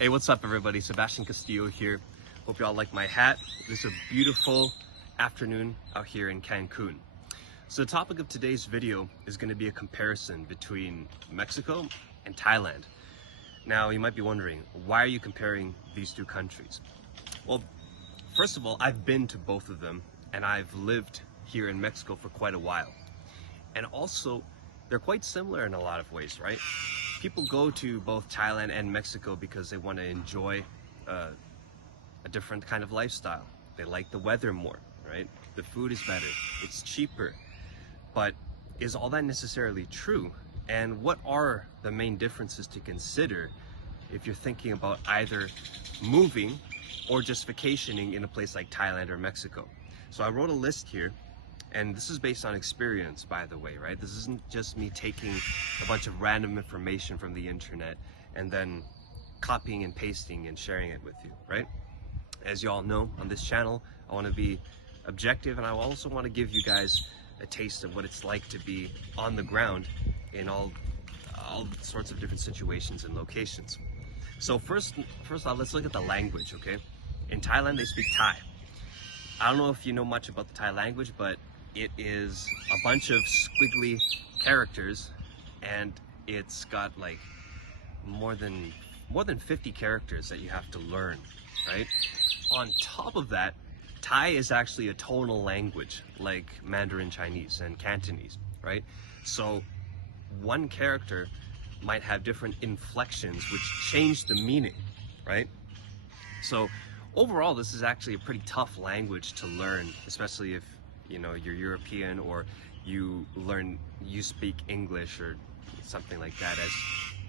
Hey, what's up everybody? Sebastian Castillo here. Hope y'all like my hat. It's a beautiful afternoon out here in Cancun. So the topic of today's video is going to be a comparison between Mexico and Thailand. Now you might be wondering, why are you comparing these two countries? Well, first of all, I've been to both of them and I've lived here in Mexico for quite a while. And also, they're quite similar in a lot of ways, right? People go to both Thailand and Mexico because they want to enjoy a different kind of lifestyle. They like the weather more, right? The food is better, it's cheaper. But is all that necessarily true? And what are the main differences to consider if you're thinking about either moving or just vacationing in a place like Thailand or Mexico? So I wrote a list here. And this is based on experience, by the way, right? This isn't just me taking a bunch of random information from the internet and then copying and pasting and sharing it with you, right? As you all know, on this channel, I want to be objective, and I also want to give you guys a taste of what it's like to be on the ground in all sorts of different situations and locations. So first off, let's look at the language, okay? In Thailand, they speak Thai. I don't know if you know much about the Thai language, but it is a bunch of squiggly characters, and it's got like more than 50 characters that you have to learn, right? On top of that, Thai is actually a tonal language like Mandarin Chinese and Cantonese, right? So one character might have different inflections which change the meaning, right? So overall, this is actually a pretty tough language to learn, especially if you're European or you speak English or something like that as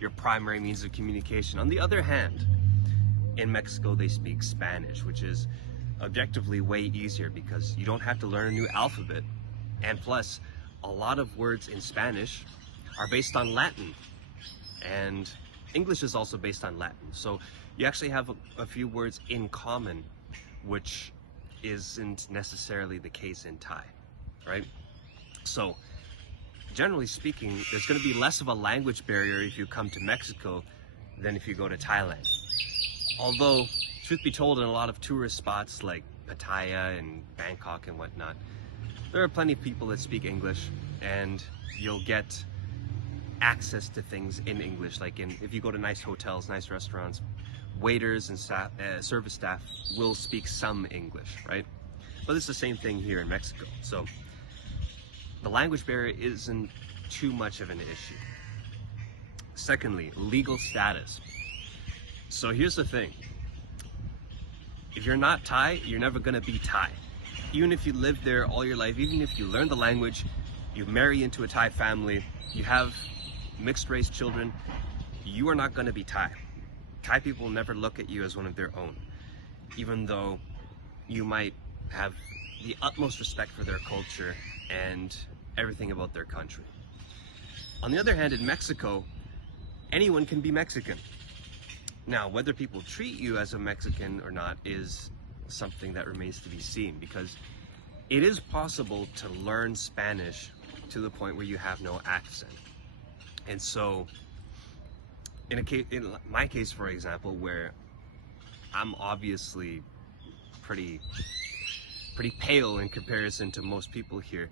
your primary means of communication. On the other hand, in Mexico they speak Spanish, which is objectively way easier because you don't have to learn a new alphabet, and plus a lot of words in Spanish are based on Latin, and English is also based on Latin. So you actually have a few words in common, which isn't necessarily the case in Thai, right? So generally speaking, there's going to be less of a language barrier if you come to Mexico than if you go to Thailand. Although, truth be told, in a lot of tourist spots like Pattaya and Bangkok and whatnot, there are plenty of people that speak English, and you'll get access to things in English. Like if you go to nice hotels, nice restaurants, waiters and staff, service staff will speak some English, right? But it's the same thing here in Mexico. So the language barrier isn't too much of an issue. Secondly, legal status. So here's the thing. If you're not Thai, you're never gonna be Thai. Even if you live there all your life, even if you learn the language, you marry into a Thai family, you have mixed race children, you are not gonna be Thai. Thai people never look at you as one of their own, even though you might have the utmost respect for their culture and everything about their country. On the other hand, in Mexico, anyone can be Mexican. Now, whether people treat you as a Mexican or not is something that remains to be seen, because it is possible to learn Spanish to the point where you have no accent. And so in my case, for example, where I'm obviously pretty pale in comparison to most people here,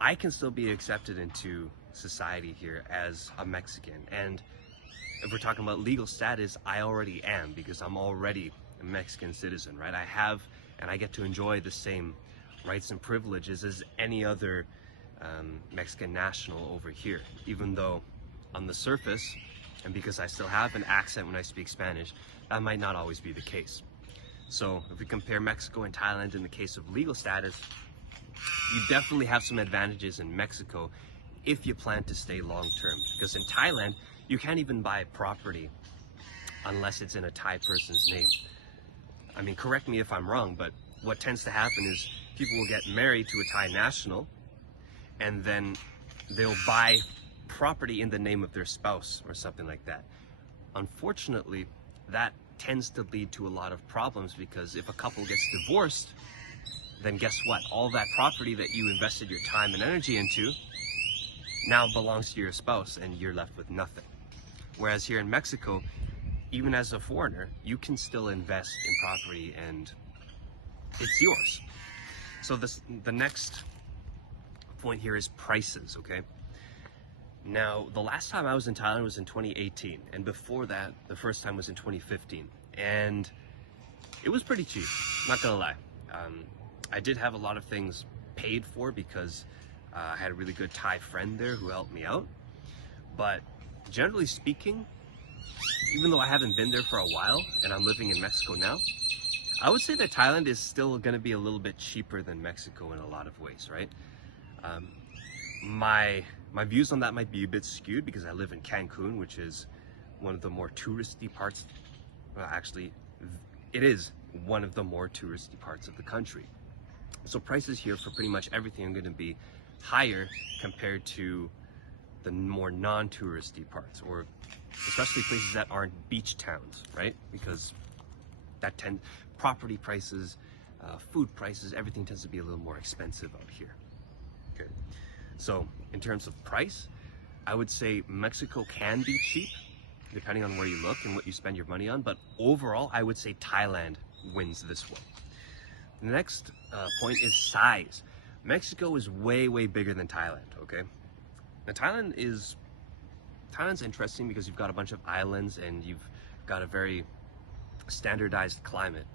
I can still be accepted into society here as a Mexican. And if we're talking about legal status, I already am, because I'm already a Mexican citizen, right? I have, and I get to enjoy the same rights and privileges as any other Mexican national over here, even though on the surface, and because I still have an accent when I speak Spanish, that might not always be the case. So if we compare Mexico and Thailand in the case of legal status, you definitely have some advantages in Mexico if you plan to stay long term. Because in Thailand, you can't even buy property unless it's in a Thai person's name. I mean, correct me if I'm wrong, but what tends to happen is people will get married to a Thai national, and then they'll buy property in the name of their spouse or something like that. Unfortunately, that tends to lead to a lot of problems, because if a couple gets divorced, then guess what? All that property that you invested your time and energy into now belongs to your spouse, and you're left with nothing. Whereas here in Mexico, even as a foreigner, you can still invest in property and it's yours. So the next point here is prices, okay? Now, the last time I was in Thailand was in 2018, and before that, the first time was in 2015, and it was pretty cheap, not gonna lie. I did have a lot of things paid for because I had a really good Thai friend there who helped me out, but generally speaking, even though I haven't been there for a while and I'm living in Mexico now, I would say that Thailand is still going to be a little bit cheaper than Mexico in a lot of ways, right? My views on that might be a bit skewed because I live in Cancun, which is one of the more touristy parts. Well, actually, it is one of the more touristy parts of the country. So prices here for pretty much everything are going to be higher compared to the more non-touristy parts, or especially places that aren't beach towns, right? Because property prices, food prices, everything tends to be a little more expensive out here. Okay, so in terms of price, I would say Mexico can be cheap depending on where you look and what you spend your money on, but overall I would say Thailand wins this one. The next point is size. Mexico is way bigger than Thailand, okay? Now Thailand's interesting because you've got a bunch of islands and you've got a very standardized climate.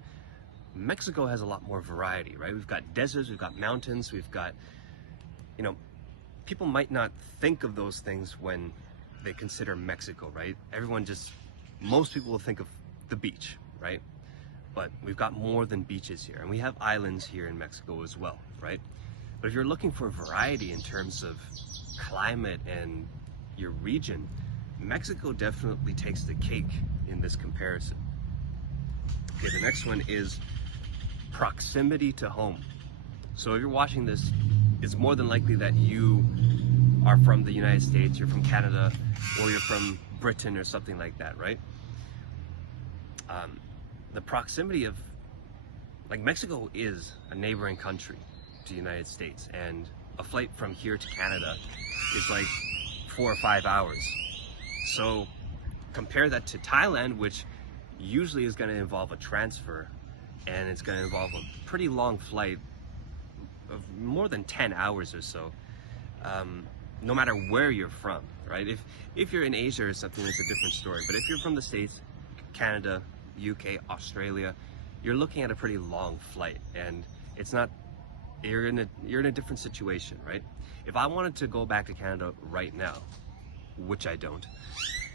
Mexico has a lot more variety, right? We've got deserts, we've got mountains, we've got, you know, people might not think of those things when they consider Mexico, right? Most people will think of the beach, right? But we've got more than beaches here, and we have islands here in Mexico as well, right? But if you're looking for variety in terms of climate and your region, Mexico definitely takes the cake in this comparison. Okay, the next one is proximity to home. So if you're watching this, it's more than likely that you are from the United States, you're from Canada, or you're from Britain or something like that, right? The proximity of, like, Mexico is a neighboring country to the United States, and a flight from here to Canada is like 4 or 5 hours. So compare that to Thailand, which usually is going to involve a transfer, and it's going to involve a pretty long flight of more than 10 hours or so, no matter where you're from, right? If you're in Asia or something, it's a different story. But if you're from the States, Canada, UK, Australia, you're looking at a pretty long flight, and it's not, you're in a different situation, right? If I wanted to go back to Canada right now, which I don't,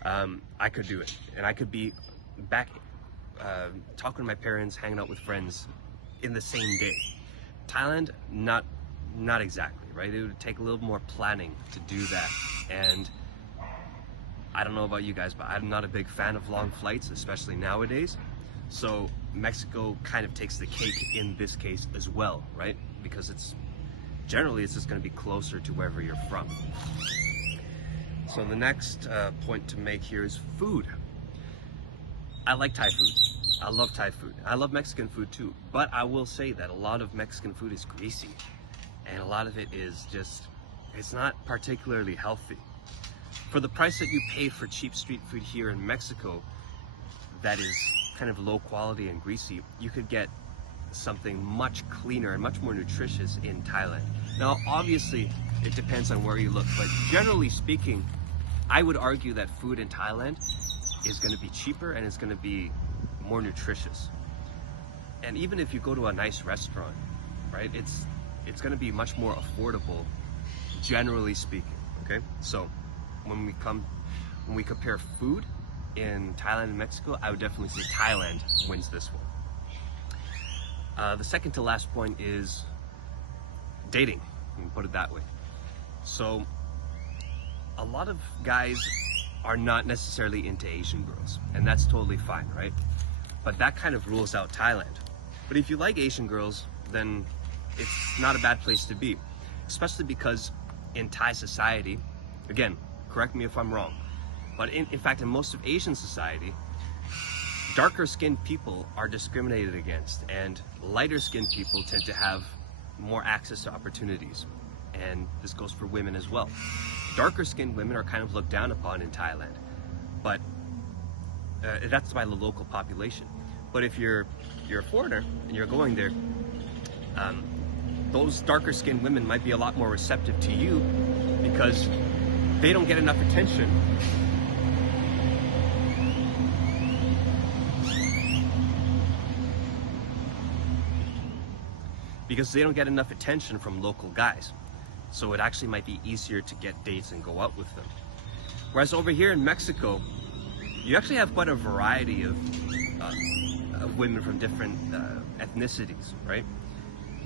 I could do it, and I could be back talking to my parents, hanging out with friends in the same day. Thailand, not exactly, right? It would take a little more planning to do that, and I don't know about you guys, but I'm not a big fan of long flights, especially nowadays. So Mexico kind of takes the cake in this case as well, right? Because it's just going to be closer to wherever you're from. So the next point to make here is food. I like Thai food. I love Thai food. I love Mexican food too, but I will say that a lot of Mexican food is greasy, and a lot of it is it's not particularly healthy. For the price that you pay for cheap street food here in Mexico, that is kind of low quality and greasy, you could get something much cleaner and much more nutritious in Thailand. Now, obviously, it depends on where you look, but generally speaking, I would argue that food in Thailand is going to be cheaper and it's going to be more nutritious. And even if you go to a nice restaurant, right, it's going to be much more affordable, generally speaking. Okay, so when we compare food in Thailand and Mexico, I would definitely say Thailand wins this one. The second to last point is dating, you can put it that way. So a lot of guys are not necessarily into Asian girls, and that's totally fine, right? But that kind of rules out Thailand. But if you like Asian girls, then it's not a bad place to be, especially because in Thai society, again, correct me if I'm wrong, but in fact, in most of Asian society, darker skinned people are discriminated against, and lighter skinned people tend to have more access to opportunities. And this goes for women as well. Darker skinned women are kind of looked down upon in Thailand, but that's by the local population. But if you're a foreigner and you're going there, those darker skinned women might be a lot more receptive to you because they don't get enough attention. Because they don't get enough attention from local guys. So it actually might be easier to get dates and go out with them. Whereas over here in Mexico, you actually have quite a variety of women from different ethnicities, right?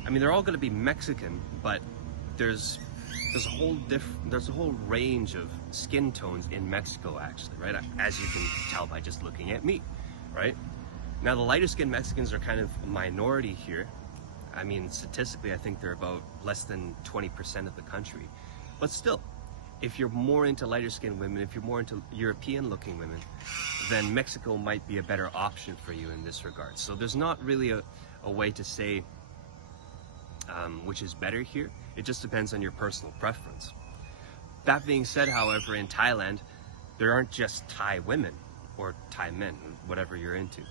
I mean, they're all going to be Mexican, but there's a whole range of skin tones in Mexico, actually, right? As you can tell by just looking at me, right? Now, the lighter skinned Mexicans are kind of a minority here. I mean, statistically, I think they're about less than 20% of the country. But still, if you're more into lighter skinned women, if you're more into European looking women, then Mexico might be a better option for you in this regard. So there's not really a way to say which is better here. It just depends on your personal preference. That being said, however, in Thailand, there aren't just Thai women or Thai men, whatever you're into,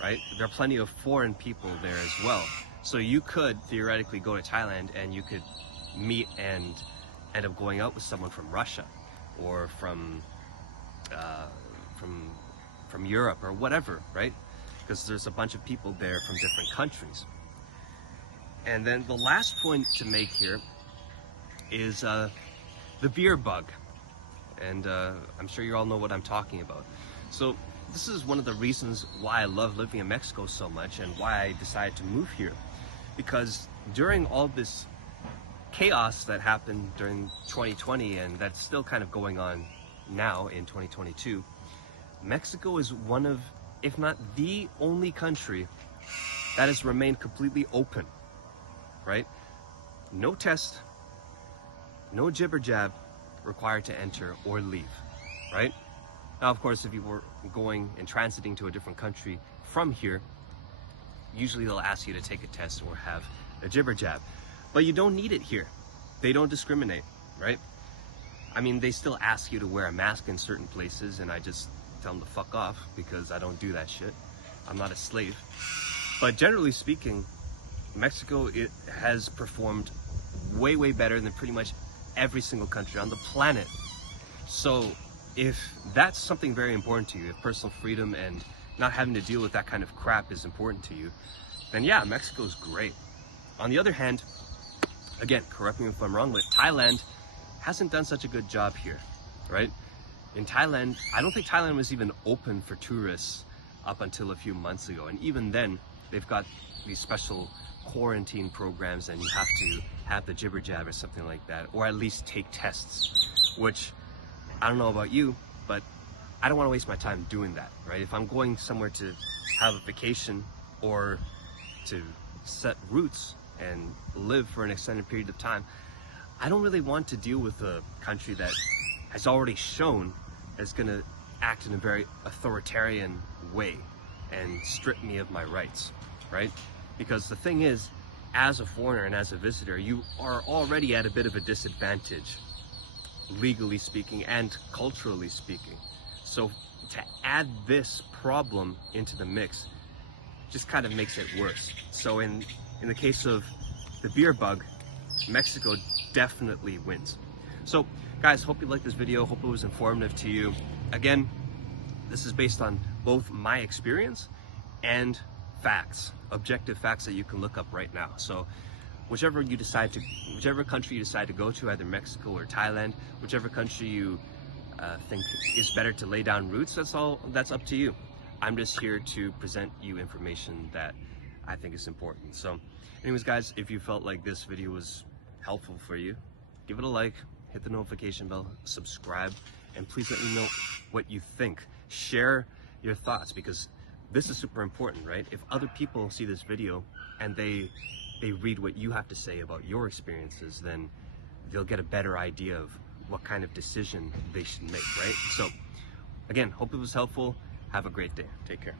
right? There are plenty of foreign people there as well. So you could theoretically go to Thailand and you could meet and end up going out with someone from Russia or from Europe or whatever, right? Because there's a bunch of people there from different countries. And then the last point to make here is the beer bug. And I'm sure you all know what I'm talking about. So this is one of the reasons why I love living in Mexico so much and why I decided to move here. Because during all this chaos that happened during 2020 and that's still kind of going on now in 2022, Mexico is one of, if not the only country that has remained completely open, right? No test, no jibber jab required to enter or leave, right? Now, of course, if you were going and transiting to a different country from here, usually they'll ask you to take a test or have a jibber jab, but you don't need it here. They don't discriminate, right? I mean, they still ask you to wear a mask in certain places, and I just tell them to fuck off because I don't do that shit. I'm not a slave. But generally speaking, Mexico, it has performed way, way better than pretty much every single country on the planet. So if that's something very important to you, if personal freedom and not having to deal with that kind of crap is important to you, then yeah, Mexico's great. On the other hand, again, correct me if I'm wrong, but Thailand hasn't done such a good job here, right? In Thailand, I don't think Thailand was even open for tourists up until a few months ago. And even then, they've got these special quarantine programs and you have to have the jibber jab or something like that, or at least take tests, which I don't know about you, but I don't want to waste my time doing that, right? If I'm going somewhere to have a vacation or to set roots and live for an extended period of time, I don't really want to deal with a country that has already shown it's going to act in a very authoritarian way and strip me of my rights, right? Because the thing is, as a foreigner and as a visitor, you are already at a bit of a disadvantage, legally speaking and culturally speaking. So to add this problem into the mix just kind of makes it worse. So in the case of the beer bug, Mexico definitely wins. So guys, hope you liked this video. Hope it was informative to you. Again, this is based on both my experience and facts, objective facts that you can look up right now. So whichever country you decide to go to, either Mexico or Thailand, whichever country you think is better to lay down roots, that's up to you. I'm just here to present you information that I think is important. So anyways guys, if you felt like this video was helpful for you, give it a like, hit the notification bell, subscribe, and please let me know what you think. Share your thoughts, because this is super important, right? If other people see this video and they read what you have to say about your experiences, then they'll get a better idea of what kind of decision they should make, right? So again, hope it was helpful. Have a great day. Take care.